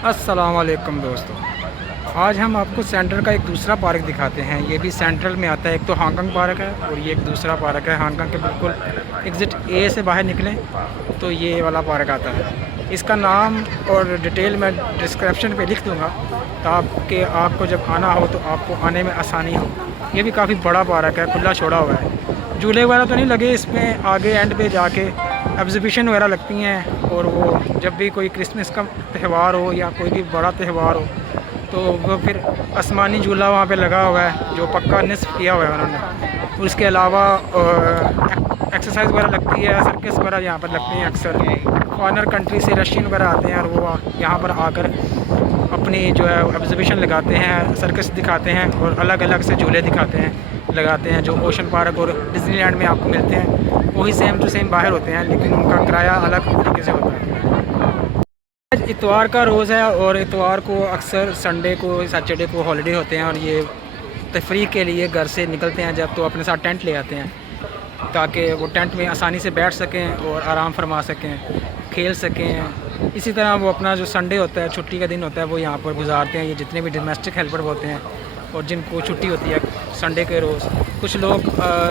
अस्सलाम वालेकुम दोस्तों। आज हम आपको सेंट्रल का एक दूसरा पार्क दिखाते हैं। ये भी सेंट्रल में आता है। एक तो हांगकांग पार्क है और ये एक दूसरा पार्क है। हांगकांग के बिल्कुल एग्ज़िट ए से बाहर निकलें तो ये वाला पार्क आता है। इसका नाम और डिटेल मैं डिस्क्रिप्शन पे लिख दूँगा ताकि आपको जब आना हो तो आपको आने में आसानी हो। ये भी काफ़ी बड़ा पार्क है, खुला छोड़ा हुआ है। झूले वगैरह तो नहीं लगे इसमें, आगे एंड पे जाके एग्ज़िबिशन वगैरह लगती हैं। और वो जब भी कोई क्रिसमस का त्यौहार हो या कोई भी बड़ा त्यौहार हो तो वो फिर आसमानी झूला वहाँ पे लगा हुआ है जो पक्का निस्फ किया हुआ है उन्होंने। और उसके अलावा एक्सरसाइज वगैरह लगती है, सर्कस वगैरह यहाँ पर लगती हैं अक्सर। फॉरेनर कंट्री से रशियन वगैरह आते हैं और वो यहाँ पर आकर अपनी जो है एग्ज़िबिशन लगाते हैं, सर्कस दिखाते हैं और अलग अलग से झूले दिखाते हैं, लगाते हैं। जो ओशन पार्क और डिज्नीलैंड में आपको मिलते हैं वही सेम टू सेम बाहर होते हैं, लेकिन उनका किराया अलग तरीके से होता है। आज इतवार का रोज़ है और इतवार को अक्सर संडे को सैटरडे को हॉलिडे होते हैं और ये तफरीह के लिए घर से निकलते हैं जब तो अपने साथ टेंट ले आते हैं ताकि वो टेंट में आसानी से बैठ सकें और आराम फरमा सकें, खेल सकें। इसी तरह वो अपना जो संडे होता है, छुट्टी का दिन होता है, वो यहाँ पर गुजारते हैं। ये जितने भी डोमेस्टिक हेल्पर होते हैं और जिनको छुट्टी होती है संडे के रोज़, कुछ लोग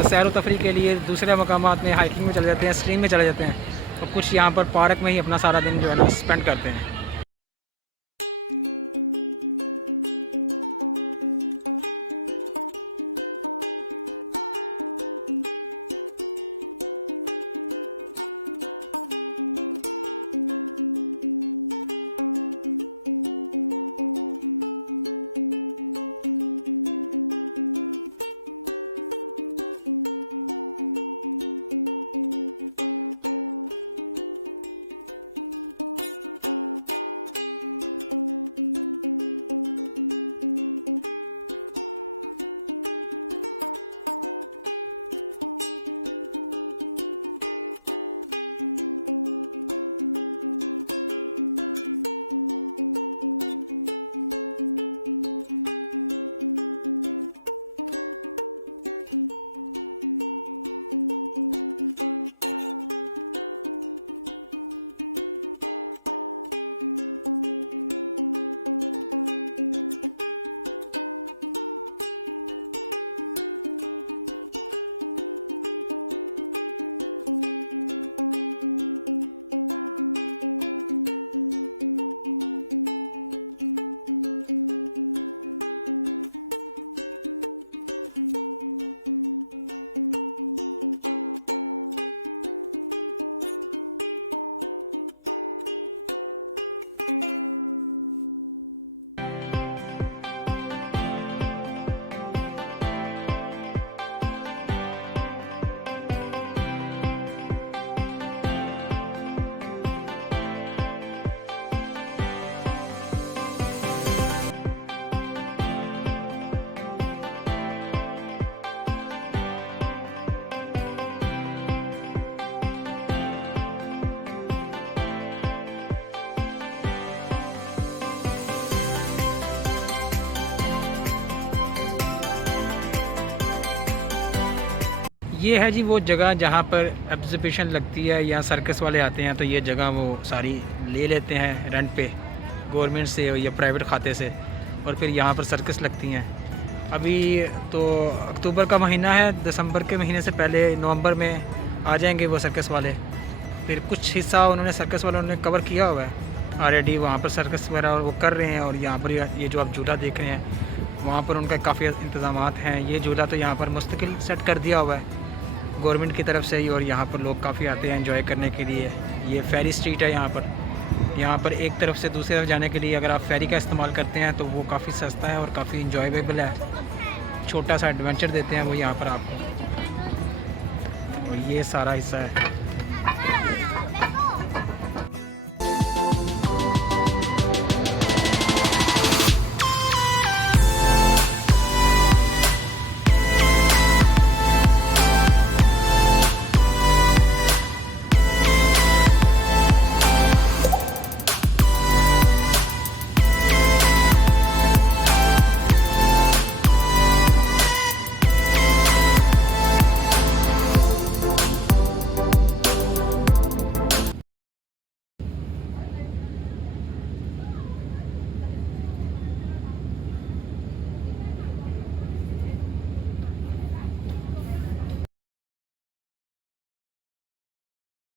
सैर व तफरीह के लिए दूसरे मकामात में हाइकिंग में चले जाते हैं, स्ट्रीम में चले जाते हैं और कुछ यहाँ पर पार्क में ही अपना सारा दिन जो है ना स्पेंड करते हैं। ये है जी वो जगह जहाँ पर एग्ज़िबिशन लगती है या सर्कस वाले आते हैं, तो ये जगह वो सारी ले लेते हैं रेंट पे गवर्नमेंट से या प्राइवेट खाते से और फिर यहाँ पर सर्कस लगती हैं। अभी तो अक्टूबर का महीना है, दिसंबर के महीने से पहले नवंबर में आ जाएंगे वो सर्कस वाले। फिर कुछ हिस्सा उन्होंने सर्कस वालों ने कवर किया हुआ है ऑलरेडी, वहाँ पर सर्कस वगैरह वो कर रहे हैं। और यहाँ पर ये जो आप झूला देख रहे हैं वहाँ पर उनका काफ़ी इंतज़ामात हैं। ये झूला तो यहाँ पर मुस्तकिल सेट कर दिया हुआ है गवर्नमेंट की तरफ से ही और यहाँ पर लोग काफ़ी आते हैं एंजॉय करने के लिए। ये फेरी स्ट्रीट है यहाँ पर एक तरफ से दूसरी तरफ जाने के लिए अगर आप फेरी का इस्तेमाल करते हैं तो वो काफ़ी सस्ता है और काफ़ी इंजॉयबल है। छोटा सा एडवेंचर देते हैं वो यहाँ पर आपको। और ये सारा हिस्सा है।